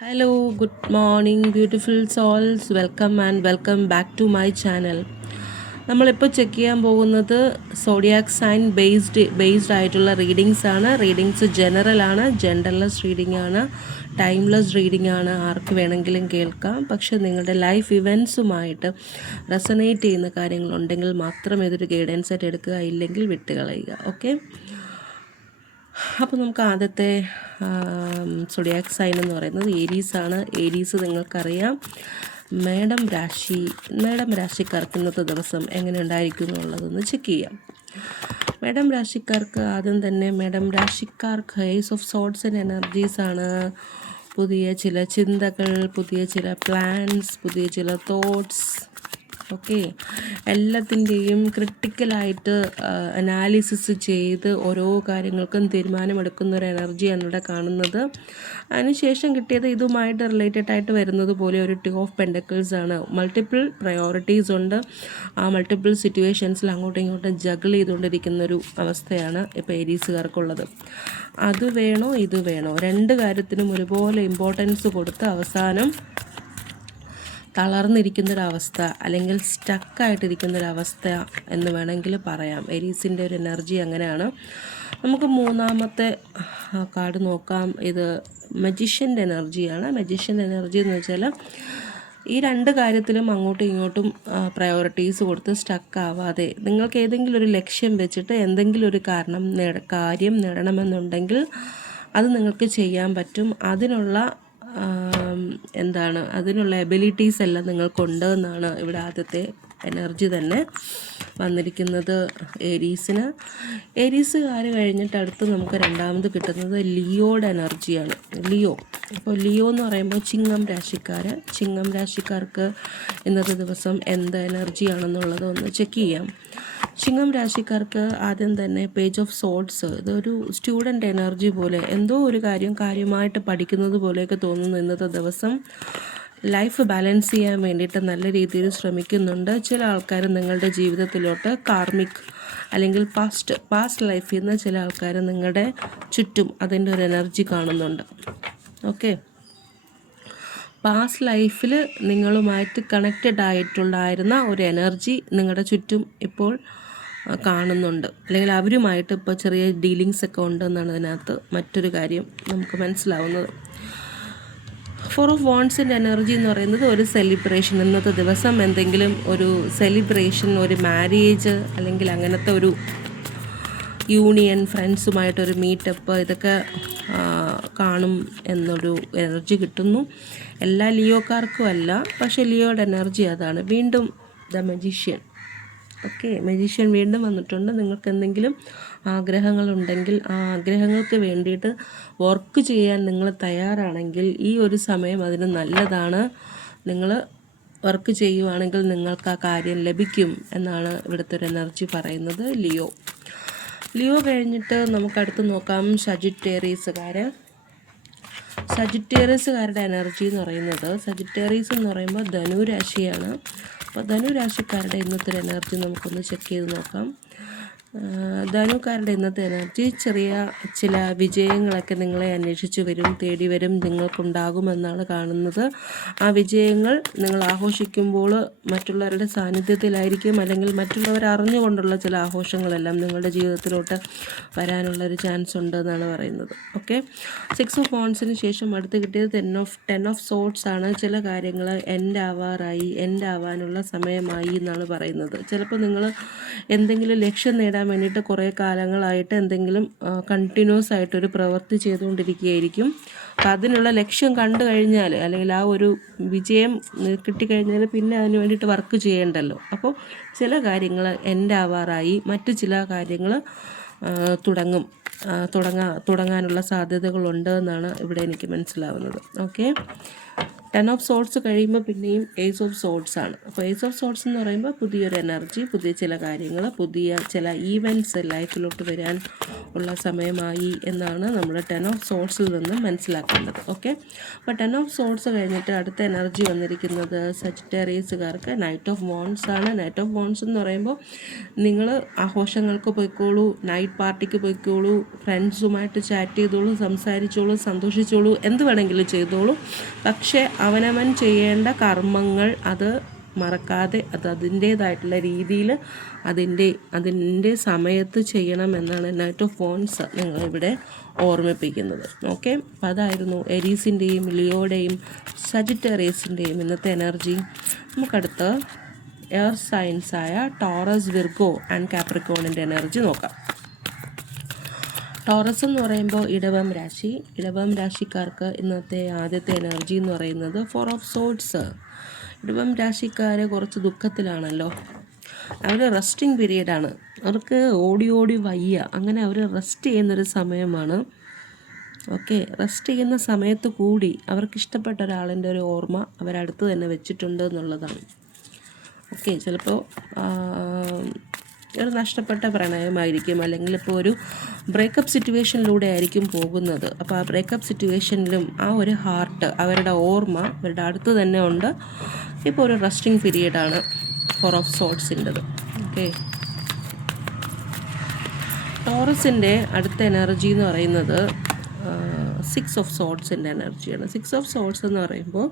Hello, good morning, beautiful souls. Welcome back to my channel. നമ്മളിപ്പോൾ check ചെയ്യാൻ പോകുന്നത് zodiac sign based ആയിട്ടുള്ള readings ആണ്. റീഡിങ്സ് ജനറൽ ആണ്, ജെൻഡർലെസ് റീഡിംഗ് ആണ്, ടൈംലെസ് റീഡിംഗ് ആണ്. ആർക്ക് വേണമെങ്കിലും കേൾക്കാം. പക്ഷെ നിങ്ങളുടെ ലൈഫ് ഇവൻസുമായിട്ട് റെസനേറ്റ് ചെയ്യുന്ന കാര്യങ്ങളുണ്ടെങ്കിൽ മാത്രം ഇതൊരു ഗൈഡൻസ് ആയിട്ട് എടുക്കുക, ഇല്ലെങ്കിൽ വിട്ടുകളയുക. ഓക്കെ, അപ്പോൾ നമുക്ക് ആദ്യത്തെ സോഡിയാക് സൈൻ എന്ന് പറയുന്നത് ഏരീസ് ആണ്. ഏരീസ് നിങ്ങൾക്കറിയാം. മേടം രാശിക്കാർക്ക് ഇന്നത്തെ ദിവസം എങ്ങനെ ഉണ്ടായിരിക്കും എന്നുള്ളതൊന്ന് ചെക്ക് ചെയ്യാം. മേടം രാശിക്കാർക്ക് ആദ്യം തന്നെ രാശിക്കാർക്ക് ace of swords and energies ആണ്. പുതിയ ചില ചിന്തകൾ, പുതിയ ചില പ്ലാൻസ്, പുതിയ ചില തോട്ട്സ്. ഓക്കെ, എല്ലാത്തിൻ്റെയും ക്രിട്ടിക്കലായിട്ട് അനാലിസിസ് ചെയ്ത് ഓരോ കാര്യങ്ങൾക്കും തീരുമാനമെടുക്കുന്ന ഒരു എനർജിയാണ് ഇവിടെ കാണുന്നത്. അതിനുശേഷം കിട്ടിയത് ഇതുമായിട്ട് റിലേറ്റഡ് ആയിട്ട് വരുന്നത് പോലെ ഒരു 2 ഓഫ് പെൻഡക്കിൾസ് ആണ്. മൾട്ടിപ്പിൾ പ്രയോറിറ്റീസ് ഉണ്ട്. ആ മൾട്ടിപ്പിൾ സിറ്റുവേഷൻസിൽ അങ്ങോട്ടും ഇങ്ങോട്ടും ജഗിൾ ചെയ്തുകൊണ്ടിരിക്കുന്നൊരു അവസ്ഥയാണ് ഇപ്പോൾ ഏരീസുകാർക്കുള്ളത്. അത് വേണോ ഇത് വേണോ, രണ്ട് കാര്യത്തിനും ഒരുപോലെ ഇമ്പോർട്ടൻസ് കൊടുത്ത് അവസാനം തളർന്നിരിക്കുന്നൊരവസ്ഥ അല്ലെങ്കിൽ സ്റ്റക്കായിട്ടിരിക്കുന്നൊരവസ്ഥ എന്ന് വേണമെങ്കിൽ പറയാം. ഏരീസിൻ്റെ ഒരു എനർജി അങ്ങനെയാണ്. നമുക്ക് മൂന്നാമത്തെ കാർഡ് നോക്കാം. ഇത് മജീഷ്യൻ്റെ എനർജിയാണ്. മജീഷ്യൻ്റെ എനർജി എന്ന് വെച്ചാൽ ഈ രണ്ട് കാര്യത്തിലും അങ്ങോട്ടും ഇങ്ങോട്ടും പ്രയോറിറ്റീസ് കൊടുത്ത് സ്റ്റക്കാവാതെ നിങ്ങൾക്ക് ഏതെങ്കിലും ഒരു ലക്ഷ്യം വെച്ചിട്ട് എന്തെങ്കിലും ഒരു കാര്യം നേടണമെന്നുണ്ടെങ്കിൽ അത് നിങ്ങൾക്ക് ചെയ്യാൻ പറ്റും. അതിനുള്ള എബിലിറ്റീസ് എല്ലാം നിങ്ങൾക്കുണ്ട് എന്നാണ് ഇവിടെ ആദ്യത്തെ എനർജി തന്നെ വന്നിരിക്കുന്നത് ഏരീസിന്. ഏരീസുകാർ കഴിഞ്ഞിട്ട് അടുത്ത് നമുക്ക് രണ്ടാമത് കിട്ടുന്നത് ലിയോയുടെ എനർജിയാണ്. അപ്പോൾ ലിയോ എന്ന് പറയുമ്പോൾ ചിങ്ങം രാശിക്കാർക്ക് ഇന്നത്തെ ദിവസം എന്ത് എനർജിയാണെന്നുള്ളത് ഒന്ന് ചെക്ക് ചെയ്യാം. ചിങ്ങം രാശിക്കാർക്ക് ആദ്യം തന്നെ പേജ് ഓഫ് സോർഡ്സ്, ഇതൊരു സ്റ്റുഡൻ്റ് എനർജി പോലെ, എന്തോ ഒരു കാര്യമായിട്ട് പഠിക്കുന്നത് പോലെയൊക്കെ തോന്നുന്നു. ഇന്നത്തെ ദിവസം ലൈഫ് ബാലൻസ് ചെയ്യാൻ വേണ്ടിയിട്ട് നല്ല രീതിയിൽ ശ്രമിക്കുന്നുണ്ട്. ചില ആൾക്കാർ നിങ്ങളുടെ ജീവിതത്തിലോട്ട് കാർമിക് അല്ലെങ്കിൽ പാസ്റ്റ് ലൈഫിൽ നിന്ന് ചില ആൾക്കാർ നിങ്ങളുടെ ചുറ്റും അതിൻ്റെ ഒരു എനർജി കാണുന്നുണ്ട്. ഓക്കെ, പാസ്റ്റ് ലൈഫിൽ നിങ്ങളുമായിട്ട് കണക്റ്റഡ് ആയിട്ടുണ്ടായിരുന്ന ഒരു എനർജി നിങ്ങളുടെ ചുറ്റും ഇപ്പോൾ കാണുന്നുണ്ട്, അല്ലെങ്കിൽ അവരുമായിട്ട് ഇപ്പോൾ ചെറിയ ഡീലിങ്സ് ഒക്കെ ഉണ്ടെന്നാണ് അതിനകത്ത് മറ്റൊരു കാര്യം നമുക്ക് മനസ്സിലാവുന്നത്. 4 ഓഫ് വാണ്ട്സിൻ്റെ എനർജി എന്ന് പറയുന്നത് ഒരു സെലിബ്രേഷൻ. ഇന്നത്തെ ദിവസം എന്തെങ്കിലും ഒരു സെലിബ്രേഷൻ, ഒരു മാരേജ് അല്ലെങ്കിൽ അങ്ങനത്തെ ഒരു യൂണിയൻ, ഫ്രണ്ട്സുമായിട്ടൊരു മീറ്റപ്പ്, ഇതൊക്കെ കാണും എന്നൊരു എനർജി കിട്ടുന്നു. എല്ലാ ലിയോക്കാർക്കും അല്ല, പക്ഷേ ലിയോയുടെ എനർജി അതാണ്. വീണ്ടും ദ മജീഷ്യൻ. ഓക്കെ, മജീഷ്യൻ വീണ്ടും വന്നിട്ടുണ്ട്. നിങ്ങൾക്ക് എന്തെങ്കിലും ആഗ്രഹങ്ങളുണ്ടെങ്കിൽ ആ ആഗ്രഹങ്ങൾക്ക് വേണ്ടിയിട്ട് വർക്ക് ചെയ്യാൻ നിങ്ങൾ തയ്യാറാണെങ്കിൽ ഈ ഒരു സമയം അതിന് നല്ലതാണ്. നിങ്ങൾ വർക്ക് ചെയ്യുവാണെങ്കിൽ നിങ്ങൾക്ക് ആ കാര്യം ലഭിക്കും എന്നാണ് ഇവിടുത്തെ ഒരു എനർജി പറയുന്നത്. ലിയോ കഴിഞ്ഞിട്ട് നമുക്കടുത്ത് നോക്കാം സജിറ്റേറിയസുകാരുടെ എനർജി എന്ന് പറയുന്നത്, സജിറ്റേറിയസ് എന്ന് പറയുമ്പോൾ ധനുരാശിയാണ്. അപ്പോൾ ധനുരാശിക്കാരുടെ ഇന്നത്തെ ഒരു എനർജി നമുക്കൊന്ന് ചെക്ക് ചെയ്ത് നോക്കാം. ധനുക്കാരുടെ ഇന്നത്തെ എനർജി, ചില വിജയങ്ങളൊക്കെ നിങ്ങളെ അന്വേഷിച്ച് തേടി വരും, നിങ്ങൾക്കുണ്ടാകുമെന്നാണ് കാണുന്നത്. ആ വിജയങ്ങൾ നിങ്ങൾ ആഘോഷിക്കുമ്പോൾ മറ്റുള്ളവരുടെ സാന്നിധ്യത്തിലായിരിക്കും, അല്ലെങ്കിൽ മറ്റുള്ളവർ അറിഞ്ഞുകൊണ്ടുള്ള ചില ആഘോഷങ്ങളെല്ലാം നിങ്ങളുടെ ജീവിതത്തിലോട്ട് വരാനുള്ളൊരു ചാൻസ് ഉണ്ട് എന്നാണ് പറയുന്നത്. ഓക്കെ, 6 ഓഫ് വാണ്ട്സിന് ശേഷം അടുത്ത് കിട്ടിയത് 10 ഓഫ് സോർഡ്സ് ആണ്. ചില കാര്യങ്ങൾ എൻഡ് ആവാനുള്ള സമയമായി എന്നാണ് പറയുന്നത്. ചിലപ്പോൾ നിങ്ങൾ എന്തെങ്കിലും ലക്ഷ്യം നേടാൻ വേണ്ടിയിട്ട് കുറേ കാലങ്ങളായിട്ട് എന്തെങ്കിലും കണ്ടിന്യൂസ് ആയിട്ടൊരു പ്രവൃത്തി ചെയ്തുകൊണ്ടിരിക്കുകയായിരിക്കും. അപ്പം അതിനുള്ള ലക്ഷ്യം കണ്ടു കഴിഞ്ഞാൽ, അല്ലെങ്കിൽ ആ ഒരു വിജയം കിട്ടിക്കഴിഞ്ഞാൽ പിന്നെ അതിന് വേണ്ടിയിട്ട് വർക്ക് ചെയ്യേണ്ടല്ലോ. അപ്പോൾ ചില കാര്യങ്ങൾ എൻഡ് ആവാറായി, മറ്റു ചില കാര്യങ്ങൾ തുടങ്ങാനുള്ള സാധ്യതകളുണ്ട് എന്നാണ് ഇവിടെ എനിക്ക് മനസ്സിലാവുന്നത്. ഓക്കെ, 10 ഓഫ് സോഡ്സ് കഴിയുമ്പോൾ പിന്നെയും ഏസ് ഓഫ് സോഡ്സ് ആണ്. അപ്പോൾ ഏസ് ഓഫ് സോഡ്സ് എന്ന് പറയുമ്പോൾ പുതിയൊരു എനർജി, പുതിയ ചില കാര്യങ്ങൾ, പുതിയ ചില ഈവൻറ്റ്സ് ലൈഫിലോട്ട് വരാൻ ഉള്ള സമയമായി എന്നാണ് നമ്മൾ 10 ഓഫ് സോഡ്സിൽ നിന്ന് മനസ്സിലാക്കേണ്ടത്. ഓക്കെ, അപ്പോൾ 10 ഓഫ് സോഡ്സ് കഴിഞ്ഞിട്ട് അടുത്ത എനർജി വന്നിരിക്കുന്നത് സജിറ്റേറിയസുകാർക്ക് നൈറ്റ് ഓഫ് വോൺസ് ആണ്. നൈറ്റ് ഓഫ് വോൺസ് എന്ന് പറയുമ്പോൾ നിങ്ങൾ ആഘോഷങ്ങൾക്ക് പോയിക്കോളൂ, നൈറ്റ് പാർട്ടിക്ക് പോയിക്കോളൂ, ഫ്രണ്ട്സുമായിട്ട് ചാറ്റ് ചെയ്തോളൂ, സംസാരിച്ചോളൂ, സന്തോഷിച്ചോളൂ, എന്ത് വേണമെങ്കിലും ചെയ്തോളൂ. പക്ഷേ അവനവൻ ചെയ്യേണ്ട കർമ്മങ്ങൾ അത് മറക്കാതെ അത് അതിൻ്റേതായിട്ടുള്ള രീതിയിൽ അതിൻ്റെ സമയത്ത് ചെയ്യണം എന്നാണ് നൈറ്റ് ഓഫ് വോൺസ് നിങ്ങളിവിടെ ഓർമ്മിപ്പിക്കുന്നത്. ഓക്കെ, അപ്പോൾ അതായിരുന്നു എരീസിൻ്റെയും ലിയോയുടെയും സജിറ്റേറിയസിൻ്റെയും ഇന്നത്തെ എനർജി. നമുക്കടുത്ത് എയർ സൈൻസായ ടോറസ്, വിർഗോ ആൻഡ് കാപ്രിക്കോണിൻ്റെ എനർജി നോക്കാം. ടോറസ് എന്ന് പറയുമ്പോൾ ഇടവം രാശി. ഇടവം രാശിക്കാർക്ക് ഇന്നത്തെ ആദ്യത്തെ എനർജി എന്ന് പറയുന്നത് 4 ഓഫ് സോഡ്സ്. ഇടവം രാശിക്കാർ കുറച്ച് ദുഃഖത്തിലാണല്ലോ. അവർ റെസ്റ്റിംഗ് പീരീഡാണ്. അവർക്ക് ഓടി വയ്യ, അങ്ങനെ അവർ റെസ്റ്റ് ചെയ്യുന്നൊരു സമയമാണ്. ഓക്കെ, റെസ്റ്റ് ചെയ്യുന്ന സമയത്ത് കൂടി അവർക്കിഷ്ടപ്പെട്ട ഒരാളിൻ്റെ ഒരു ഓർമ്മ അവരടുത്ത് തന്നെ വെച്ചിട്ടുണ്ട് എന്നുള്ളതാണ്. ഓക്കെ, ചിലപ്പോൾ ഒരു നഷ്ടപ്പെട്ട പ്രണയമായിരിക്കും, അല്ലെങ്കിൽ ഇപ്പോൾ ഒരു ബ്രേക്കപ്പ് സിറ്റുവേഷനിലൂടെ ആയിരിക്കും പോകുന്നത്. അപ്പോൾ ആ ബ്രേക്കപ്പ് സിറ്റുവേഷനിലും ആ ഒരു ഹാർട്ട്, അവരുടെ ഓർമ്മ അവരുടെ അടുത്ത് തന്നെ ഉണ്ട്. ഇപ്പോൾ ഒരു റെസ്റ്റിംഗ് പീരീഡാണ് 4 ഓഫ് സോഡ്സിൻ്റെത്. ഓക്കെ, ടോറസിൻ്റെ അടുത്ത എനർജി എന്ന് പറയുന്നത് 6 ഓഫ് സോഡ്സിൻ്റെ എനർജിയാണ്. 6 ഓഫ് സോഡ്സ് എന്ന് പറയുമ്പോൾ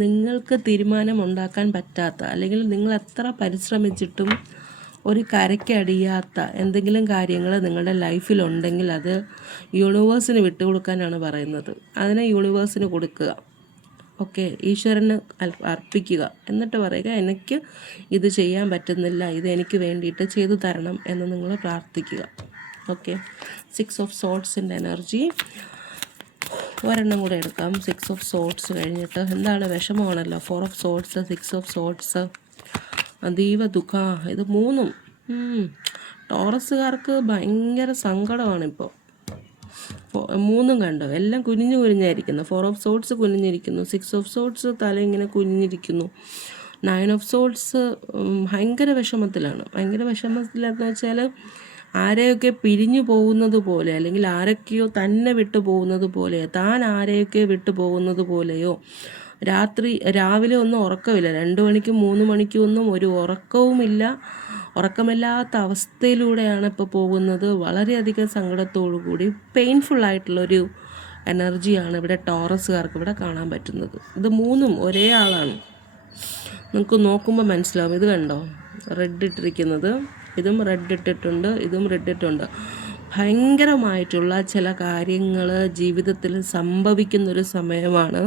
നിങ്ങൾക്ക് തീരുമാനമുണ്ടാക്കാൻ പറ്റാത്ത, അല്ലെങ്കിൽ നിങ്ങൾ എത്ര പരിശ്രമിച്ചിട്ടും ഒരു കരയ്ക്കടിയാത്ത എന്തെങ്കിലും കാര്യങ്ങൾ നിങ്ങളുടെ ലൈഫിലുണ്ടെങ്കിൽ അത് യൂണിവേഴ്സിന് വിട്ടുകൊടുക്കാനാണ് പറയുന്നത്. അതിനെ യൂണിവേഴ്സിന് കൊടുക്കുക. ഓക്കെ, ഈശ്വരന് അർപ്പിക്കുക. എന്നിട്ട് പറയുക, എനിക്ക് ഇത് ചെയ്യാൻ പറ്റുന്നില്ല, ഇത് എനിക്ക് വേണ്ടിയിട്ട് ചെയ്തു തരണം എന്ന് നിങ്ങൾ പ്രാർത്ഥിക്കുക. ഓക്കെ, 6 ഓഫ് സോഡ്സിൻ്റെ എനർജി. ഒരെണ്ണം കൂടെ എടുക്കാം. 6 ഓഫ് സോഡ്സ് കഴിഞ്ഞിട്ട് എന്താണ്, വിഷമമാണല്ലോ. 4 ഓഫ് സോഡ്സ്, 6 ഓഫ് സോഡ്സ്, അതീവ ദുഃഖ. ഇത് മൂന്നും ടോറസുകാർക്ക് ഭയങ്കര സങ്കടമാണിപ്പോൾ. മൂന്നും കണ്ടോ, എല്ലാം കുനിഞ്ഞായിരിക്കുന്നു. 4 ഓഫ് സോഡ്സ് കുനിഞ്ഞിരിക്കുന്നു, 6 ഓഫ് സോഡ്സ് തല ഇങ്ങനെ കുനിഞ്ഞിരിക്കുന്നു, 9 ഓഫ് സോഡ്സ് ഭയങ്കര വിഷമത്തിലാണ്. ഭയങ്കര വിഷമത്തിലെന്ന് വെച്ചാൽ ആരെയൊക്കെ പിരിഞ്ഞു പോകുന്നത് പോലെ, അല്ലെങ്കിൽ ആരൊക്കെയോ തന്നെ വിട്ടു പോകുന്നത് പോലെ, താൻ ആരെയൊക്കെ വിട്ടു പോകുന്നത് പോലെയോ. രാവിലെ ഒന്നും ഉറക്കമില്ല, 2 മണിക്കും 3 മണിക്കും ഒന്നും ഒരു ഉറക്കവുമില്ല. ഉറക്കമില്ലാത്ത അവസ്ഥയിലൂടെയാണ് ഇപ്പോൾ പോകുന്നത്. വളരെയധികം സങ്കടത്തോടു കൂടി പെയിൻഫുള്ളായിട്ടുള്ളൊരു എനർജിയാണ് ഇവിടെ ടോറസുകാർക്ക് ഇവിടെ കാണാൻ പറ്റുന്നത്. ഇത് മൂന്നും ഒരേ ആളാണ്. നിങ്ങൾക്ക് നോക്കുമ്പോൾ മനസ്സിലാവും. ഇത് കണ്ടോ, റെഡ് ഇട്ടിരിക്കുന്നത്, ഇതും റെഡ് ഇട്ടിട്ടുണ്ട്, ഇതും റെഡ് ഇട്ടുണ്ട്. ഭയങ്കരമായിട്ടുള്ള ചില കാര്യങ്ങൾ ജീവിതത്തിൽ സംഭവിക്കുന്നൊരു സമയമാണ്.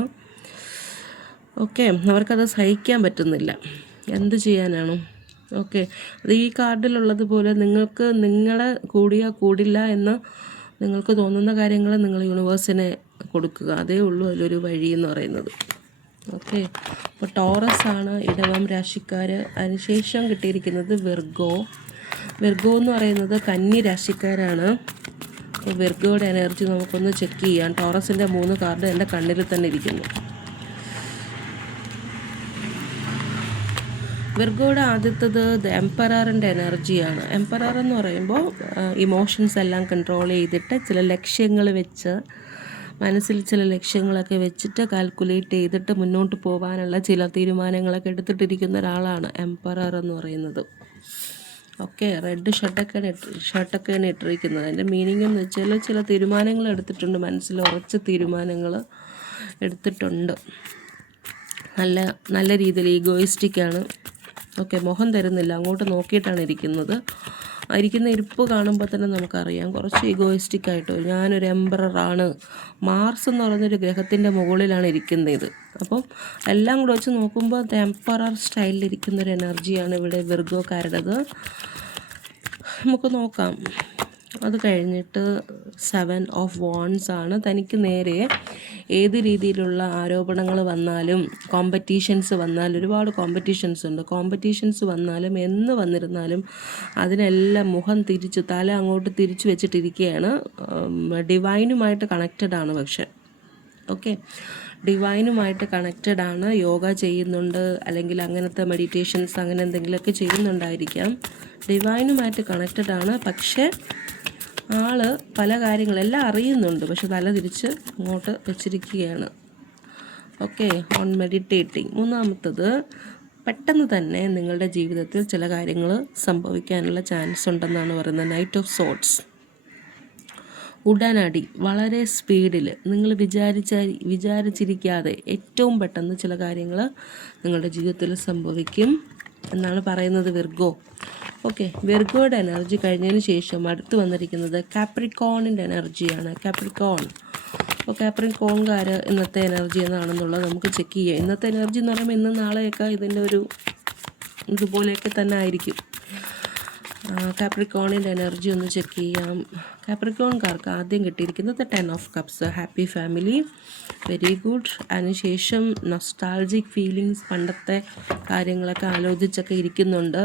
ഓക്കെ, അവർക്കത് സഹിക്കാൻ പറ്റുന്നില്ല. എന്ത് ചെയ്യാനാണ്? ഓക്കെ, അത് ഈ കാർഡിലുള്ളതുപോലെ നിങ്ങൾക്ക് നിങ്ങളെ കൂടില്ല എന്ന് നിങ്ങൾക്ക് തോന്നുന്ന കാര്യങ്ങൾ നിങ്ങൾ യൂണിവേഴ്സിനെ കൊടുക്കുക. അതേ ഉള്ളൂ അതിലൊരു വഴി എന്ന് പറയുന്നത്. ഓക്കെ, അപ്പോൾ ടോറസ് ആണ് ഇടവം രാശിക്കാർ. അതിനുശേഷം കിട്ടിയിരിക്കുന്നത് വിർഗോ. വിർഗോ എന്ന് പറയുന്നത് കന്നി രാശിക്കാരാണ്. അപ്പോൾ വിർഗോയുടെ എനർജി നമുക്കൊന്ന് ചെക്ക് ചെയ്യാം. ടോറസിൻ്റെ 3 കാർഡ് എൻ്റെ കണ്ണിൽ തന്നെ ഇരിക്കുന്നു. വിർഗോയുടെ ആദ്യത്തേത് ദ എംപററിൻ്റെ എനർജിയാണ്. എംപറർ എന്ന് പറയുമ്പോൾ ഇമോഷൻസ് എല്ലാം കൺട്രോൾ ചെയ്തിട്ട് ചില ലക്ഷ്യങ്ങൾ വെച്ച്, മനസ്സിൽ ചില ലക്ഷ്യങ്ങളൊക്കെ വെച്ചിട്ട് കാൽക്കുലേറ്റ് ചെയ്തിട്ട് മുന്നോട്ട് പോകാനുള്ള ചില തീരുമാനങ്ങളൊക്കെ എടുത്തിട്ടിരിക്കുന്ന ഒരാളാണ് എംപറർ എന്ന് പറയുന്നത്. ഓക്കെ, റെഡ് ഷർട്ടൊക്കെയാണ് ഇട്ടിരിക്കുന്നത്. അതിൻ്റെ മീനിങ് എന്ന് വെച്ചാൽ ചില തീരുമാനങ്ങൾ എടുത്തിട്ടുണ്ട്, മനസ്സിൽ ഉറച്ച തീരുമാനങ്ങൾ എടുത്തിട്ടുണ്ട്. നല്ല രീതിയിൽ ഈഗോയിസ്റ്റിക്കാണ്. ഓക്കെ, മുഖം തരുന്നില്ല, അങ്ങോട്ട് നോക്കിയിട്ടാണ് ഇരിക്കുന്നത്. ഇരിക്കുന്ന ഇരിപ്പ് കാണുമ്പോൾ തന്നെ നമുക്കറിയാം കുറച്ച് ഈഗോയിസ്റ്റിക് ആയിട്ടോ. ഞാനൊരു എംപററാണ്. മാർസ് എന്ന് പറയുന്നൊരു ഗ്രഹത്തിൻ്റെ മുകളിലാണ് ഇരിക്കുന്നത്. അപ്പം എല്ലാം കൂടെ വെച്ച് നോക്കുമ്പോൾ എംപറർ സ്റ്റൈലിലിരിക്കുന്നൊരു എനർജിയാണ് ഇവിടെ വിർഗോക്കാരുടേത്. നമുക്ക് നോക്കാം. അത് കഴിഞ്ഞിട്ട് 7 ഓഫ് വോൺസ് ആണ്. തനിക്ക് നേരെ ഏത് രീതിയിലുള്ള ആരോപണങ്ങൾ വന്നാലും, കോമ്പറ്റീഷൻസ് വന്നാലും, ഒരുപാട് കോമ്പറ്റീഷൻസ് ഉണ്ട്. കോമ്പറ്റീഷൻസ് വന്നാലും എന്ന് വന്നിരുന്നാലും അതിനെല്ലാം മുഖം തിരിച്ച്, തല അങ്ങോട്ട് തിരിച്ചു വെച്ചിട്ടിരിക്കുകയാണ്. ഡിവൈനുമായിട്ട് കണക്റ്റഡ് ആണ്. പക്ഷെ ഓക്കെ. ഡിവൈനുമായിട്ട് കണക്റ്റഡ് ആണ്, യോഗ ചെയ്യുന്നുണ്ട്, അല്ലെങ്കിൽ അങ്ങനത്തെ മെഡിറ്റേഷൻസ് അങ്ങനെ എന്തെങ്കിലുമൊക്കെ ചെയ്യുന്നുണ്ടായിരിക്കാം. ഡിവൈനുമായിട്ട് കണക്റ്റഡ് ആണ്. പക്ഷേ ആള് പല കാര്യങ്ങളെല്ലാം അറിയുന്നുണ്ട്, പക്ഷെ തല തിരിച്ച് അങ്ങോട്ട് വെച്ചിരിക്കുകയാണ്. Okay, on meditating. മൂന്നാമത്തത്, പെട്ടെന്ന് തന്നെ നിങ്ങളുടെ ജീവിതത്തിൽ ചില കാര്യങ്ങൾ സംഭവിക്കാനുള്ള ചാൻസ് ഉണ്ടെന്നാണ് പറയുന്നത്. Knight of sorts. ഉടനടി വളരെ സ്പീഡിൽ നിങ്ങൾ വിചാരിച്ചിരിക്കാതെ ഏറ്റവും പെട്ടെന്ന് ചില കാര്യങ്ങൾ നിങ്ങളുടെ ജീവിതത്തിൽ സംഭവിക്കും എന്നാണ് പറയുന്നത് വിർഗോ. ഓക്കെ, വിർഗോയുടെ എനർജി കഴിഞ്ഞതിന് ശേഷം അടുത്ത് വന്നിരിക്കുന്നത് കാപ്രിക്കോണിൻ്റെ എനർജിയാണ്. കാപ്രിക്കോൺ. അപ്പോൾ കാപ്രിക്കോൺകാർ ഇന്നത്തെ എനർജി എന്നാണെന്നുള്ളത് നമുക്ക് ചെക്ക് ചെയ്യാം. ഇന്നത്തെ എനർജി എന്ന് പറയുമ്പോൾ ഇന്ന് നാളെയൊക്കെ ഇതിൻ്റെ ഒരു ഇതുപോലെയൊക്കെ തന്നെ ആയിരിക്കും. കാപ്രിക്കോണിൻ്റെ എനർജി ഒന്ന് ചെക്ക് ചെയ്യാം. കാപ്രിക്കോൺകാർക്ക് ആദ്യം കിട്ടിയിരിക്കുന്നത് 10 of cups, happy family, very good. അതിനുശേഷം നൊസ്റ്റാൾജിക് ഫീലിങ്സ്, പണ്ടത്തെ കാര്യങ്ങളൊക്കെ ആലോചിച്ചൊക്കെ ഇരിക്കുന്നുണ്ട്.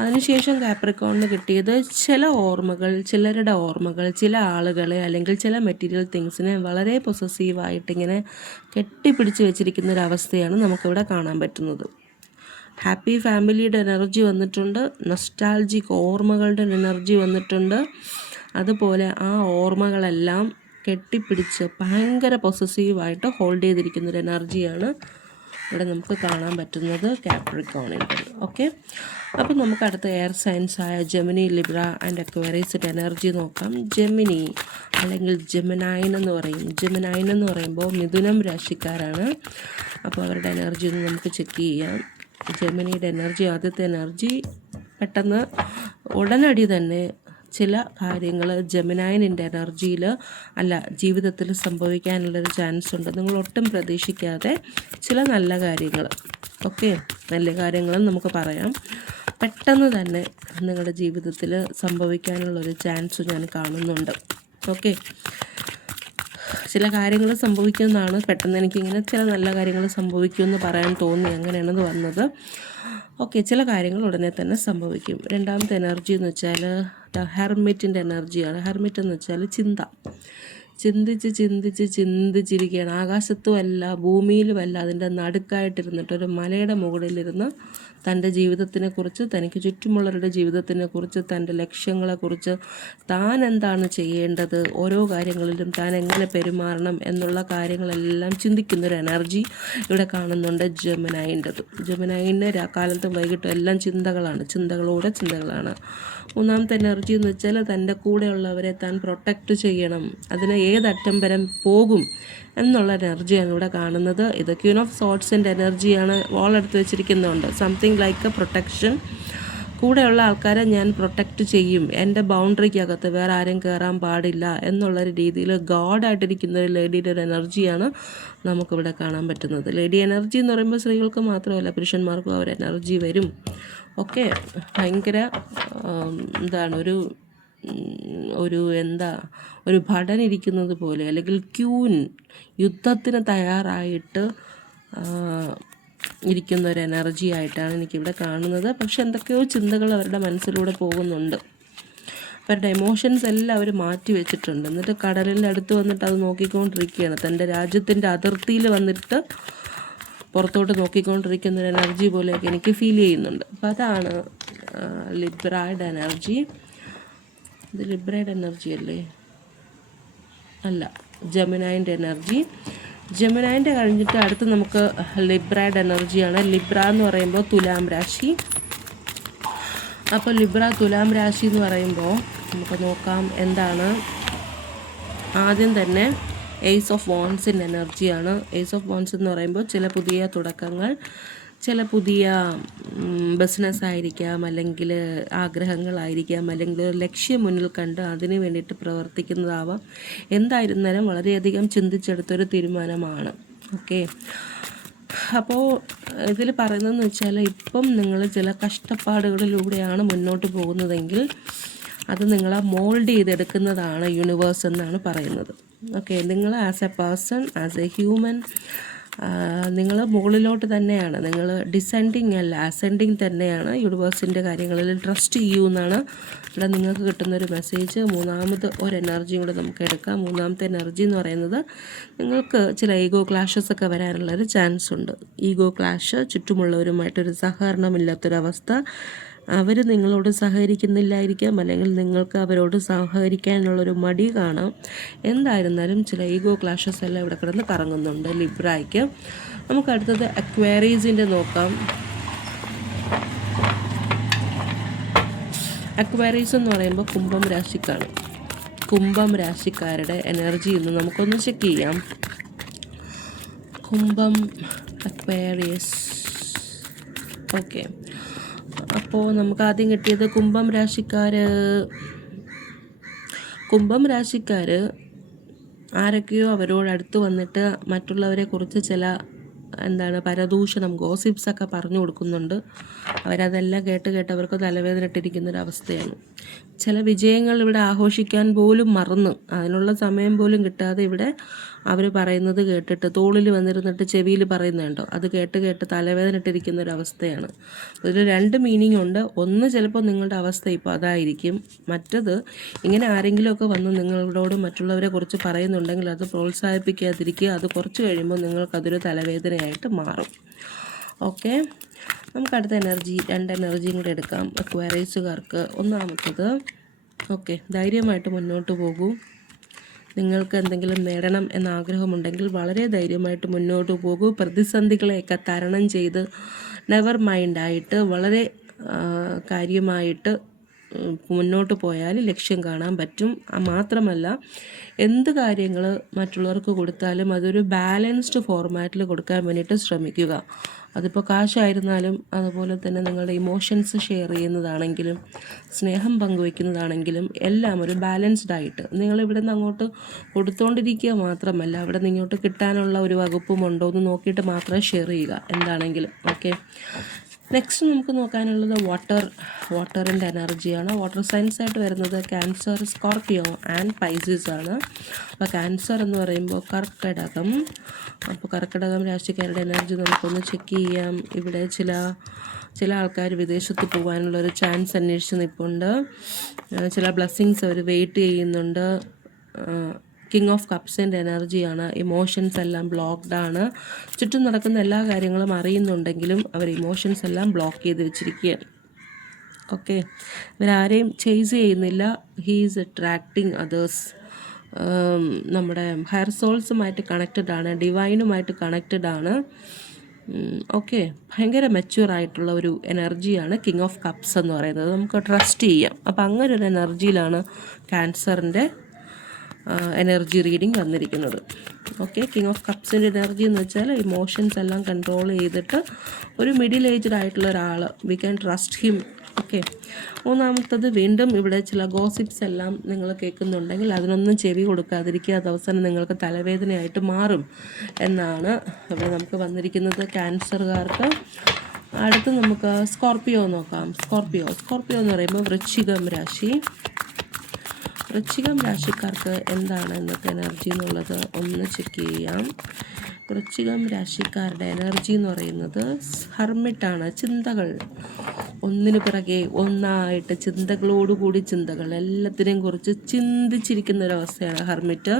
അതിനുശേഷം കാപ്രിക്കോണിന് കിട്ടിയത് ചില ഓർമ്മകൾ, ചിലരുടെ ഓർമ്മകൾ, ചില ആളുകളെ അല്ലെങ്കിൽ ചില മെറ്റീരിയൽ തിങ്സിനെ വളരെ പൊസസീവായിട്ട് ഇങ്ങനെ കെട്ടിപ്പിടിച്ച് വെച്ചിരിക്കുന്ന ഒരു അവസ്ഥയാണ് നമുക്കിവിടെ കാണാൻ പറ്റുന്നത്. ഹാപ്പി ഫാമിലിയുടെ എനർജി വന്നിട്ടുണ്ട്, നൊസ്റ്റാൾജിക് ഓർമ്മകളുടെ എനർജി വന്നിട്ടുണ്ട്. അതുപോലെ ആ ഓർമ്മകളെല്ലാം കെട്ടിപ്പിടിച്ച് ഭയങ്കര പൊസസീവായിട്ട് ഹോൾഡ് ചെയ്തിരിക്കുന്നൊരു എനർജിയാണ് ഇവിടെ നമുക്ക് കാണാൻ പറ്റുന്നത് കാപ്രിക്കോണിൻ്റെ. ഓക്കെ, അപ്പോൾ നമുക്ക് അടുത്ത എയർ സയൻസായ ജെമിനി, ലിബ്ര ആൻഡ് അക്വേറിയസിൻ്റെ എനർജി നോക്കാം. ജെമിനി അല്ലെങ്കിൽ ജെമിനൈൻ എന്ന് പറയും. ജെമിനൈൻ എന്ന് പറയുമ്പോൾ മിഥുനം രാശിക്കാരാണ്. അപ്പോൾ അവരുടെ എനർജി ഒന്ന് നമുക്ക് ചെക്ക് ചെയ്യാം. ജെമിനിയുടെ എനർജി, ആദ്യത്തെ എനർജി, പെട്ടെന്ന് ഉടനടി തന്നെ ചില കാര്യങ്ങൾ ജെമിനൈനിൻ്റെ എനർജിയിൽ ജീവിതത്തിൽ സംഭവിക്കാനുള്ളൊരു ചാൻസ് ഉണ്ട്. നിങ്ങൾ ഒട്ടും പ്രതീക്ഷിക്കാതെ ചില നല്ല കാര്യങ്ങൾ, ഓക്കെ, നല്ല കാര്യങ്ങളും നമുക്ക് പറയാം, പെട്ടെന്ന് തന്നെ നിങ്ങളുടെ ജീവിതത്തിൽ സംഭവിക്കാനുള്ളൊരു ചാൻസ് ഞാൻ കാണുന്നുണ്ട്. ഓക്കെ, ചില കാര്യങ്ങൾ സംഭവിക്കുന്നതാണ്. പെട്ടെന്ന് എനിക്കിങ്ങനെ ചില നല്ല കാര്യങ്ങൾ സംഭവിക്കുമെന്ന് പറയാൻ തോന്നി, അങ്ങനെയാണത് വന്നത്. ഓക്കെ, ചില കാര്യങ്ങൾ ഉടനെ തന്നെ സംഭവിക്കും. രണ്ടാമത്തെ എനർജി എന്ന് വെച്ചാൽ ഹെർമിറ്റിൻ്റെ എനർജിയാണ്. ഹെർമിറ്റ് എന്ന് വെച്ചാൽ ചിന്തിച്ചിരിക്കുകയാണ്. ആകാശത്തുമല്ല ഭൂമിയിലുമല്ല, അതിൻ്റെ നടുക്കായിട്ടിരുന്നിട്ട് ഒരു മലയുടെ മുകളിലിരുന്ന് തൻ്റെ ജീവിതത്തിനെക്കുറിച്ച്, തനിക്ക് ചുറ്റുമുള്ളവരുടെ ജീവിതത്തിനെക്കുറിച്ച്, തൻ്റെ ലക്ഷ്യങ്ങളെക്കുറിച്ച്, താൻ എന്താണ് ചെയ്യേണ്ടത്, ഓരോ കാര്യങ്ങളിലും താൻ എങ്ങനെ പെരുമാറണം എന്നുള്ള കാര്യങ്ങളെല്ലാം ചിന്തിക്കുന്നൊരു എനർജി ഇവിടെ കാണുന്നുണ്ട് ജെമിനൈൻ്റെത്. ജെമിനൈന് കാലത്തും വൈകിട്ടും എല്ലാം ചിന്തകളാണ്. മൂന്നാമത്തെ എനർജി എന്ന് വെച്ചാൽ തൻ്റെ കൂടെയുള്ളവരെ താൻ പ്രൊട്ടക്റ്റ് ചെയ്യണം, അതിന് ഏതറ്റം വരെ പോകും എന്നുള്ള എനർജിയാണ് ഇവിടെ കാണുന്നത്. ഇത് ക്വീൻ ഓഫ് സോർട്സിൻ്റെ എനർജിയാണ്. വാളെടുത്ത് വെച്ചിരിക്കുന്നുണ്ട്. Something like a protection. കൂടെയുള്ള ആൾക്കാരെ ഞാൻ പ്രൊട്ടക്റ്റ് ചെയ്യും, എൻ്റെ ബൗണ്ടറിക്കകത്ത് വേറെ ആരും കയറാൻ പാടില്ല എന്നുള്ളൊരു രീതിയിൽ ഗോഡായിട്ടിരിക്കുന്ന ഒരു ലേഡിയുടെ ഒരു എനർജിയാണ് നമുക്കിവിടെ കാണാൻ പറ്റുന്നത്. ലേഡി എനർജി എന്ന് പറയുമ്പോൾ സ്ത്രീകൾക്ക് മാത്രമല്ല പുരുഷന്മാർക്കും അവർ എനർജി വരും. ഓക്കെ, ഭയങ്കര എന്താണ് ഒരു ഭടൻ ഇരിക്കുന്നത് പോലെ, അല്ലെങ്കിൽ ക്യൂൻ യുദ്ധത്തിന് തയ്യാറായിട്ട് ഇരിക്കുന്ന ഒരു എനർജി ആയിട്ടാണ് എനിക്കിവിടെ കാണുന്നത്. പക്ഷെ എന്തൊക്കെയോ ചിന്തകൾ അവരുടെ മനസ്സിലൂടെ പോകുന്നുണ്ട്. അവരുടെ എമോഷൻസ് എല്ലാം അവർ മാറ്റി വെച്ചിട്ടുണ്ട്. എന്നിട്ട് കടലിൻ്റെ അടുത്ത് വന്നിട്ട് അത് നോക്കിക്കൊണ്ടിരിക്കുകയാണ്. തൻ്റെ രാജ്യത്തിൻ്റെ അതിർത്തിയിൽ വന്നിട്ട് പുറത്തോട്ട് നോക്കിക്കൊണ്ടിരിക്കുന്ന ഒരു എനർജി പോലെയൊക്കെ എനിക്ക് ഫീൽ ചെയ്യുന്നുണ്ട്. അപ്പോൾ അതാണ് ലിബ്രയുടെ എനർജി. ഇത് ലിബ്രയുടെ എനർജി അല്ലേ? അല്ല, ജെമിനൈൻ്റെ എനർജി. ജെമിനൈൻ്റെ കഴിഞ്ഞിട്ട് അടുത്ത് നമുക്ക് ലിബ്രയുടെ എനർജിയാണ്. ലിബ്ര എന്ന് പറയുമ്പോൾ തുലാം രാശി. അപ്പോൾ ലിബ്ര തുലാം രാശി എന്ന് പറയുമ്പോൾ നമുക്ക് നോക്കാം എന്താണ്. ആദ്യം തന്നെ ഏസ് ഓഫ് വാൻസിൻ്റെ എനർജിയാണ്. ഏസ് ഓഫ് വാൻസ് എന്ന് പറയുമ്പോൾ ചില പുതിയ തുടക്കങ്ങൾ, ചില പുതിയ ബിസിനസ് ആയിരിക്കാം, അല്ലെങ്കിൽ ആഗ്രഹങ്ങളായിരിക്കാം, അല്ലെങ്കിൽ ഒരു ലക്ഷ്യം മുന്നിൽ കണ്ട് അതിന് വേണ്ടിയിട്ട് പ്രവർത്തിക്കുന്നതാവാം. എന്തായിരുന്നാലും വളരെയധികം ചിന്തിച്ചെടുത്തൊരു തീരുമാനമാണ്. ഓക്കെ, അപ്പോൾ ഇതിൽ പറയുന്നതെന്ന് വെച്ചാൽ ഇപ്പം നിങ്ങൾ ചില കഷ്ടപ്പാടുകളിലൂടെയാണ് മുന്നോട്ട് പോകുന്നതെങ്കിൽ അത് നിങ്ങളെ മോൾഡ് ചെയ്തെടുക്കുന്നതാണ് യൂണിവേഴ്സ് എന്നാണ് പറയുന്നത്. ഓക്കെ, നിങ്ങൾ as A person, as A human നിങ്ങൾ മുകളിലോട്ട് തന്നെയാണ്, നിങ്ങൾ ഡിസെൻഡിങ് അല്ല അസെൻഡിങ് തന്നെയാണ്. യൂണിവേഴ്സിൻ്റെ കാര്യങ്ങളിൽ ട്രസ്റ്റ് ചെയ്യൂ എന്നാണ് ഇവിടെ നിങ്ങൾക്ക് കിട്ടുന്നൊരു മെസ്സേജ്. മൂന്നാമത് ഒരു എനർജിയും കൂടെ നമുക്ക് എടുക്കാം. മൂന്നാമത്തെ എനർജി എന്ന് പറയുന്നത് നിങ്ങൾക്ക് ചില ഈഗോ ക്ലാഷസ് ഒക്കെ വരാനുള്ളൊരു ചാൻസ് ഉണ്ട്. ഈഗോ ക്ലാഷ്, ചുറ്റുമുള്ളവരുമായിട്ടൊരു സഹകരണമില്ലാത്തൊരവസ്ഥ, അവർ നിങ്ങളോട് സഹകരിക്കുന്നില്ലായിരിക്കാം, അല്ലെങ്കിൽ നിങ്ങൾക്ക് അവരോട് സഹകരിക്കാനുള്ളൊരു മടി കാണാം. എന്തായിരുന്നാലും ചില ഈഗോ ക്ലാഷസ് എല്ലാം ഇവിടെ കിടന്ന് കറങ്ങുന്നുണ്ട് ലിബ്രയ്ക്ക്. നമുക്ക് അടുത്തത് അക്വേറീസിൻ്റെ നോക്കാം. അക്വേറീസ് എന്ന് പറയുമ്പോൾ കുംഭം രാശിക്കാണ്. കുംഭം രാശിക്കാരുടെ എനർജി ഇന്ന് നമുക്കൊന്ന് ചെക്ക് ചെയ്യാം. കുംഭം, അക്വേറിയസ്. ഓക്കെ, അപ്പോൾ നമുക്ക് ആദ്യം കിട്ടിയത് കുംഭം രാശിക്കാർ ആരൊക്കെയോ അവരോട് അടുത്ത് വന്നിട്ട് മറ്റുള്ളവരെ കുറിച്ച് ചില പരദൂഷണം, ഗോസിപ്സൊക്കെ പറഞ്ഞു കൊടുക്കുന്നുണ്ട്. അവരതെല്ലാം കേട്ട് അവർക്ക് തലവേദന ഇട്ടിരിക്കുന്നൊരവസ്ഥയാണ്. ചില വിജയങ്ങൾ ഇവിടെ ആഘോഷിക്കാൻ പോലും മറന്ന്, അതിനുള്ള സമയം പോലും കിട്ടാതെ ഇവിടെ അവർ പറയുന്നത് കേട്ടിട്ട്, തോളിൽ വന്നിരുന്നിട്ട് ചെവിയിൽ പറയുന്നുണ്ടോ, അത് കേട്ട് തലവേദന ഇട്ടിരിക്കുന്നൊരവസ്ഥയാണ്. ഇതിൽ രണ്ട് മീനിങ് ഉണ്ട്. ഒന്ന്, ചിലപ്പോൾ നിങ്ങളുടെ അവസ്ഥ ഇപ്പോൾ അതായിരിക്കും. മറ്റത്, ഇങ്ങനെ ആരെങ്കിലുമൊക്കെ വന്ന് നിങ്ങളോട് മറ്റുള്ളവരെ കുറിച്ച് പറയുന്നുണ്ടെങ്കിൽ അത് പ്രോത്സാഹിപ്പിക്കാതിരിക്കുക. അത് കുറച്ച് കഴിയുമ്പോൾ നിങ്ങൾക്കതൊരു തലവേദനയായിട്ട് മാറും. ഓക്കെ, നമുക്ക് അടുത്ത രണ്ട് എനർജിയും കൂടെ എടുക്കാം അക്വേറിയസുകാർക്ക്. ഒന്നാമത്തത്, ഓക്കെ, ധൈര്യമായിട്ട് മുന്നോട്ട് പോകൂ. നിങ്ങൾക്ക് എന്തെങ്കിലും നേടണം എന്ന ആഗ്രഹമുണ്ടെങ്കിൽ വളരെ ധൈര്യമായിട്ട് മുന്നോട്ട് പോകൂ. പ്രതിസന്ധികളെയൊക്കെ തരണം ചെയ്ത് നെവർ മൈൻഡായിട്ട് വളരെ കാര്യമായിട്ട് മുന്നോട്ട് പോയാൽ ലക്ഷ്യം കാണാൻ പറ്റും. മാത്രമല്ല, എന്ത് കാര്യങ്ങൾ മറ്റുള്ളവർക്ക് കൊടുത്താലും അതൊരു ബാലൻസ്ഡ് ഫോർമാറ്റിൽ കൊടുക്കാൻ വേണ്ടിയിട്ട് ശ്രമിക്കുക. അതിപ്പോൾ കാശായിരുന്നാലും, അതുപോലെ തന്നെ നിങ്ങളുടെ ഇമോഷൻസ് ഷെയർ ചെയ്യുന്നതാണെങ്കിലും, സ്നേഹം പങ്കുവയ്ക്കുന്നതാണെങ്കിലും എല്ലാം ഒരു ബാലൻസ്ഡ് ആയിട്ട് നിങ്ങളിവിടെ നിന്ന് അങ്ങോട്ട് കൊടുത്തുകൊണ്ടിരിക്കുക മാത്രമല്ല, അവിടെ നിന്ന് ഇങ്ങോട്ട് കിട്ടാനുള്ള ഒരു വകുപ്പും ഉണ്ടോ എന്ന് നോക്കിയിട്ട് മാത്രം ഷെയർ ചെയ്യുക എന്താണെങ്കിലും. ഓക്കെ, നെക്സ്റ്റ് നമുക്ക് നോക്കാനുള്ളത് വാട്ടറിൻ്റെ എനർജിയാണ്. വാട്ടർ സയൻസ് ആയിട്ട് വരുന്നത് ക്യാൻസർ, സ്കോർപ്പിയോ ആൻഡ് പൈസീസ് ആണ്. അപ്പോൾ ക്യാൻസർ എന്ന് പറയുമ്പോൾ കർക്കിടകം. അപ്പോൾ കർക്കിടകം രാശിക്കാരുടെ എനർജി നമുക്കൊന്ന് ചെക്ക് ചെയ്യാം. ഇവിടെ ചില ആൾക്കാർ വിദേശത്ത് പോകാനുള്ളൊരു ചാൻസ് അന്വേഷിച്ച് നിൽപ്പുണ്ട്. ചില ബ്ലെസ്സിങ്സ് അവർ വെയിറ്റ് ചെയ്യുന്നുണ്ട്. കിങ് ഓഫ് കപ്സിൻ്റെ എനർജിയാണ്. ഇമോഷൻസ് എല്ലാം ബ്ലോക്ക്ഡ് ആണ്. ചുറ്റും നടക്കുന്ന എല്ലാ കാര്യങ്ങളും അറിയുന്നുണ്ടെങ്കിലും അവർ ഇമോഷൻസ് എല്ലാം ബ്ലോക്ക് ചെയ്ത് വെച്ചിരിക്കുകയാണ്. ഓക്കെ, ഇവരാരെയും ചേസ് ചെയ്യുന്നില്ല. He is attracting others. നമ്മുടെ ഹയർ സോൾസുമായിട്ട് കണക്റ്റഡ് ആണ്, ഡിവൈനുമായിട്ട് കണക്റ്റഡ് ആണ്. ഓക്കെ, ഭയങ്കര മെച്യൂർ ആയിട്ടുള്ള ഒരു എനർജിയാണ് കിങ് ഓഫ് കപ്സ് എന്ന് പറയുന്നത്. നമുക്ക് ട്രസ്റ്റ് ചെയ്യാം. അപ്പോൾ അങ്ങനെ ഒരു എനർജിയിലാണ് ക്യാൻസറിൻ്റെ എനർജി റീഡിങ് വന്നിരിക്കുന്നത്. ഓക്കെ, കിങ് ഓഫ് കപ്സിൻ്റെ എനർജി എന്ന് വെച്ചാൽ ഇമോഷൻസ് എല്ലാം കൺട്രോൾ ചെയ്തിട്ട് ഒരു മിഡിൽ ഏജ്ഡ് ആയിട്ടുള്ള ഒരാൾ, we can trust him. Okay, മൂന്നാമത്തത്, വീണ്ടും ഇവിടെ ചില ഗോസിപ്സ് എല്ലാം നിങ്ങൾ കേൾക്കുന്നുണ്ടെങ്കിൽ അതിനൊന്നും ചെവി കൊടുക്കാതിരിക്കുക. അത് അവസാനം നിങ്ങൾക്ക് തലവേദനയായിട്ട് മാറും എന്നാണ് ഇവിടെ നമുക്ക് വന്നിരിക്കുന്നത് ക്യാൻസറുകാർക്ക്. അടുത്ത് നമുക്ക് സ്കോർപ്പിയോ നോക്കാം. സ്കോർപ്പിയോ എന്ന് പറയുമ്പോൾ വൃശ്ചികം രാശിക്കാർക്ക് എന്താണ് ഇന്നത്തെ എനർജി എന്നുള്ളത് ഒന്ന് ചെക്ക് ചെയ്യാം. വൃശ്ചികം രാശിക്കാരുടെ എനർജി എന്ന് പറയുന്നത് ഹെർമിറ്റാണ്. ചിന്തകൾ ഒന്നിനു പിറകെ ഒന്നായിട്ട്, ചിന്തകളോടുകൂടി ചിന്തകൾ, എല്ലാത്തിനെയും കുറിച്ച് ചിന്തിച്ചിരിക്കുന്ന ഒരവസ്ഥയാണ് ഹെർമിറ്റ്.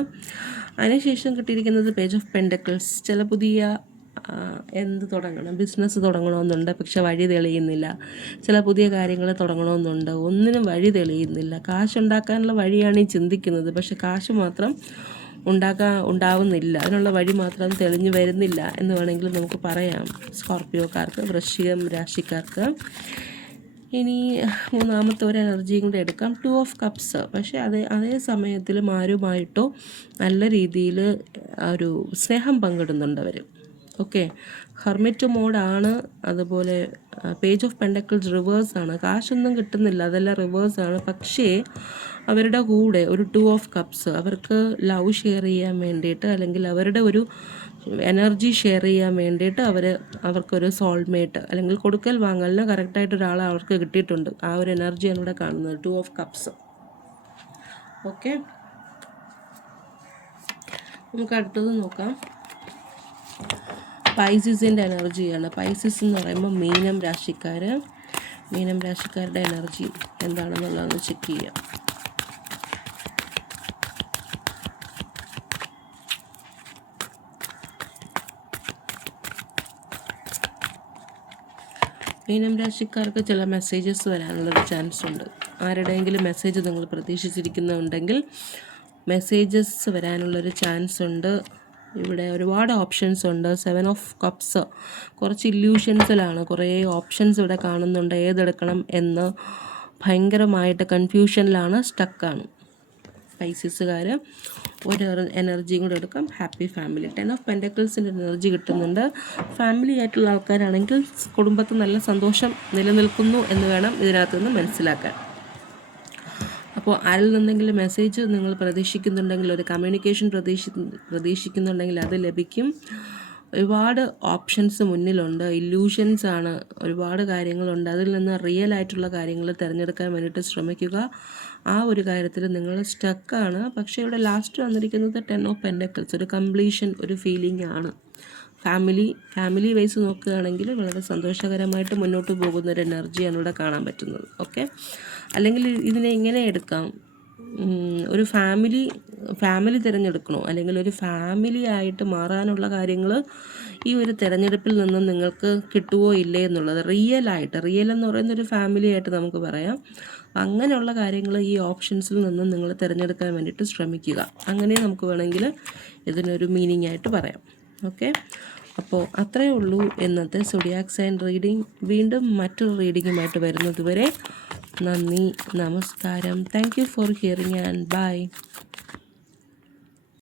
അതിനുശേഷം കിട്ടിയിരിക്കുന്നത് പേജ് ഓഫ് പെൻഡക്കിൾസ്. ചില പുതിയ എന്ത് തുടങ്ങണം, ബിസിനസ് തുടങ്ങണമെന്നുണ്ട്, പക്ഷെ വഴി തെളിയുന്നില്ല. ചില പുതിയ കാര്യങ്ങൾ തുടങ്ങണമെന്നുണ്ട്, ഒന്നിനും വഴി തെളിയുന്നില്ല. കാശുണ്ടാക്കാനുള്ള വഴിയാണ് ഈ ചിന്തിക്കുന്നത്, പക്ഷെ കാശ് മാത്രം ഉണ്ടാവുന്നില്ല, അതിനുള്ള വഴി മാത്രം തെളിഞ്ഞു വരുന്നില്ല എന്ന് വേണമെങ്കിൽ നമുക്ക് പറയാം സ്കോർപ്പിയോക്കാർക്ക്, വൃശ്ചികം രാശിക്കാർക്ക്. ഇനി മൂന്നാമത്തെ ഒരു എനർജിയും കൂടെ എടുക്കാം, 2 ഓഫ് കപ്സ്. പക്ഷേ അതേ സമയത്തിലും ആരുമായിട്ടോ നല്ല രീതിയിൽ ഒരു സ്നേഹം പങ്കിടുന്നുണ്ട് അവർ. Okay, hermit മോഡാണ്. അതുപോലെ പേജ് ഓഫ് പെൻഡക്കിൾസ് റിവേഴ്സാണ്. കാശൊന്നും കിട്ടുന്നില്ല, അതെല്ലാം റിവേഴ്സാണ്. പക്ഷേ അവരുടെ കൂടെ ഒരു 2 ഓഫ് കപ്സ്, അവർക്ക് ലവ് ഷെയർ ചെയ്യാൻ വേണ്ടിയിട്ട്, അല്ലെങ്കിൽ അവരുടെ ഒരു എനർജി ഷെയർ ചെയ്യാൻ വേണ്ടിയിട്ട് അവർക്കൊരു സോൾമേറ്റ്, അല്ലെങ്കിൽ കൊടുക്കൽ വാങ്ങലിന് കറക്റ്റായിട്ട് ഒരാളെ അവർക്ക് കിട്ടിയിട്ടുണ്ട്. ആ ഒരു എനർജിയാണ് ഇവിടെ കാണുന്നത്, 2 ഓഫ് കപ്സ്. ഓക്കെ, നമുക്ക് അടുത്തത് നോക്കാം. പൈസിസിൻ്റെ എനർജിയാണ്. പൈസിസ് എന്ന് പറയുമ്പോൾ മീനം രാശിക്കാരുടെ എനർജി എന്താണെന്നുള്ളതൊന്ന് ചെക്ക് ചെയ്യാം. മീനം രാശിക്കാർക്ക് ചില മെസ്സേജസ് വരാനുള്ളൊരു ചാൻസ് ഉണ്ട്. ആരുടെയെങ്കിലും മെസ്സേജ് നിങ്ങൾ പ്രതീക്ഷിച്ചിരിക്കുന്നുണ്ടെങ്കിൽ മെസ്സേജസ് വരാനുള്ളൊരു ചാൻസ് ഉണ്ട്. ഇവിടെ ഒരുപാട് ഓപ്ഷൻസ് ഉണ്ട്. 7 ഓഫ് കപ്സ് കുറച്ച് ഇല്യൂഷൻസിലാണ്. കുറേ ഓപ്ഷൻസ് ഇവിടെ കാണുന്നുണ്ട്. ഏതെടുക്കണം എന്ന് ഭയങ്കരമായിട്ട് കൺഫ്യൂഷനിലാണ്, സ്റ്റക്കാണ്. പൈസിസുകാർ ഒരു എനർജിയും കൂടെ എടുക്കാം. Happy family. 10 ഓഫ് പെൻറ്റക്കിൾസിൻ്റെ എനർജി കിട്ടുന്നുണ്ട്. ഫാമിലി ആയിട്ടുള്ള ആൾക്കാരാണെങ്കിൽ കുടുംബത്തിൽ നല്ല സന്തോഷം നിലനിൽക്കുന്നു എന്ന് വേണം ഇതിനകത്ത് നിന്ന് മനസ്സിലാക്കാൻ. അപ്പോൾ ആരിൽ നിന്നെങ്കിലും മെസ്സേജ് നിങ്ങൾ പ്രതീക്ഷിക്കുന്നുണ്ടെങ്കിൽ, ഒരു കമ്മ്യൂണിക്കേഷൻ പ്രതീക്ഷിക്കുന്നുണ്ടെങ്കിൽ അത് ലഭിക്കും. ഒരുപാട് ഓപ്ഷൻസ് മുന്നിലുണ്ട്. ഇല്യൂഷൻസ് ആണ്, ഒരുപാട് കാര്യങ്ങളുണ്ട്. അതിൽ നിന്ന് റിയൽ ആയിട്ടുള്ള കാര്യങ്ങൾ തിരഞ്ഞെടുക്കാൻ വേണ്ടിയിട്ട് ശ്രമിക്കുക. ആ ഒരു കാര്യത്തിൽ നിങ്ങൾ സ്റ്റക്കാണ്. പക്ഷേ ഇവിടെ ലാസ്റ്റ് വന്നിരിക്കുന്നത് 10 ഓഫ് പെൻറ്റക്കിൾസ്, ഒരു കംപ്ലീഷൻ, ഒരു ഫീലിംഗ് ആണ്. ഫാമിലി വൈസ് നോക്കുകയാണെങ്കിൽ വളരെ സന്തോഷകരമായിട്ട് മുന്നോട്ട് പോകുന്ന ഒരു എനർജിയാണ് ഇവിടെ കാണാൻ പറ്റുന്നത്. ഓക്കെ, അല്ലെങ്കിൽ ഇതിനെ ഇങ്ങനെ എടുക്കാം, ഒരു ഫാമിലി തിരഞ്ഞെടുക്കണോ, അല്ലെങ്കിൽ ഒരു ഫാമിലി ആയിട്ട് മാറാനുള്ള കാര്യങ്ങൾ ഈ ഒരു തിരഞ്ഞെടുപ്പിൽ നിന്നും നിങ്ങൾക്ക് കിട്ടുമോ ഇല്ലേ എന്നുള്ളത്. റിയൽ എന്ന് പറയുന്ന ഒരു ഫാമിലി ആയിട്ട് നമുക്ക് പറയാം. അങ്ങനെയുള്ള കാര്യങ്ങൾ ഈ ഓപ്ഷൻസിൽ നിന്നും നിങ്ങൾ തിരഞ്ഞെടുക്കാൻ വേണ്ടിയിട്ട് ശ്രമിക്കുക. അങ്ങനെ നമുക്ക് വേണമെങ്കിൽ ഇതിനൊരു മീനിങ് ആയിട്ട് പറയാം. ഓക്കെ, അപ്പോൾ അത്രയേ ഉള്ളൂ ഇന്നത്തെ സോഡിയാക് സൈൻ റീഡിംഗ്. വീണ്ടും മറ്റൊരു റീഡിങ്ങുമായിട്ട് വരുന്നത് വരെ നന്ദി, നമസ്കാരം. Thank you for hearing and by.